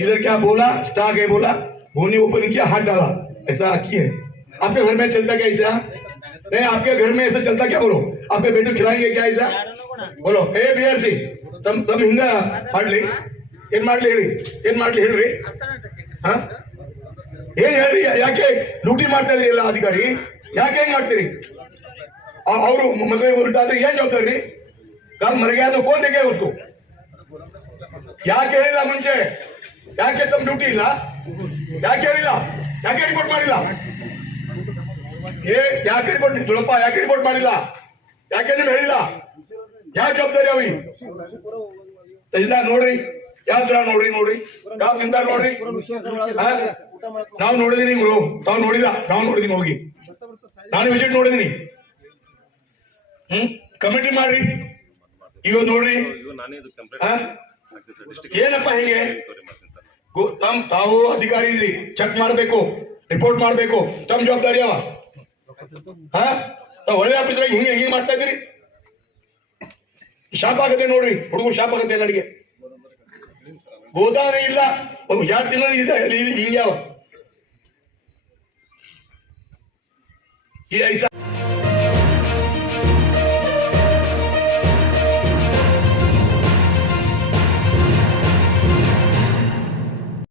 इधर क्या बोला, स्टॉक है बोला, भूनी ओपन किया, हाथ डाला, ऐसा किए। आपके घर में चलता क्या ऐसा? नहीं, आपके घर में ऐसा चलता क्या? बोलो, आपके बेटे खिलाएंगे क्या ऐसा? बोलो, ए BRC, तम ಹಿಂಗ ಮಾಡ್ಲಿ, ಏನ್ ಮಾಡ್ಲಿ ಹೇಳಿ, ಏನ್ ಮಾಡ್ಲಿ ಹೇಳ್ರಿ? ಹಾ, ಏನ್ ಹೇಳ್ರಿ? ಯಾಕೆ ಲೂಟಿ ಮಾಡ್ತಾ ಇದ್ರಿ ಎಲ್ಲ ಅಧಿಕಾರಿ? ಯಾಕೆ ಹೆಂಗ್ ಮಾಡ್ತೀರಿ? ಅವರು ಮದುವೆ ಉಲ್ಟಾದ್ರೆ ಏನ್ ಜವಾಬ್ದಾರಿ? ಕಾಲ್ ಮರ गया तो कौन देखेगा उसको? ಯಾಕೆ ಹೇಳಿಲ್ಲ ಮುಂಚೆ? ಯಾಕೆ ತಮ್ಮ ಡ್ಯೂಟಿ ಇಲ್ಲ? ಯಾಕೆ ಹೇಳಿಲ್ಲ? ಯಾಕೆ ರಿಪೋರ್ಟ್ ಮಾಡಿಲ್ಲ? ಯಾಕೆ ರಿಪೋರ್ಟ್ ದೊಡ್ಡಪ್ಪ ಯಾಕೆ ರಿಪೋರ್ಟ್ ಮಾಡಿಲ್ಲ? ಯಾಕೆ ನೀವು ಹೇಳಿಲ್ಲ? ಯಾಕೆ ಜವಾಬ್ದಾರಿ ಅವಿ ಇಲ್ಲ? ನೋಡ್ರಿ, ಯಾವ ತರ ನೋಡ್ರಿ, ಯಾವ ನಿಂದ ನೋಡ್ರಿ. ನಾವು ನೋಡಿದೀನಿ ಗುರು, ತಾವು ನೋಡಿಲ್ಲ, ನಾವು ನೋಡಿದೀನಿ, ಹೋಗಿ ನಾನು ವಿಸಿಟ್ ನೋಡಿದೀನಿ. ಕಮಿಟಿ ಮಾಡ್ರಿ, ಈಗ ನೋಡ್ರಿ. ಏನಪ್ಪ ಹೇಗೆ ತಾವು ಅಧಿಕಾರಿ ಇದ್ರಿ, ಚೆಕ್ ಮಾಡ್ಬೇಕು, ರಿಪೋರ್ಟ್ ಮಾಡ್ಬೇಕು, ತಮ್ಮ ಜವಾಬ್ದಾರಿ ಅವ. ಒಳ್ಳೆ ಆಫೀಸರ್ ಹಿಂಗೆ ಹಿಂಗೆ ಮಾಡ್ತಾ ಇದ್ದೀರಿ, ಶಾಪ್ ಆಗತ್ತೆ ನೋಡ್ರಿ, ಹುಡುಗರು ಶಾಪ್ ಆಗತ್ತೆ ನನಗೆ. ಗೋದಾನೆ ಇಲ್ಲ, ಯಾರು ತಿನ್ನೋದು ಹಿಂಗೆ ಯಾವ ಈ ಐಸ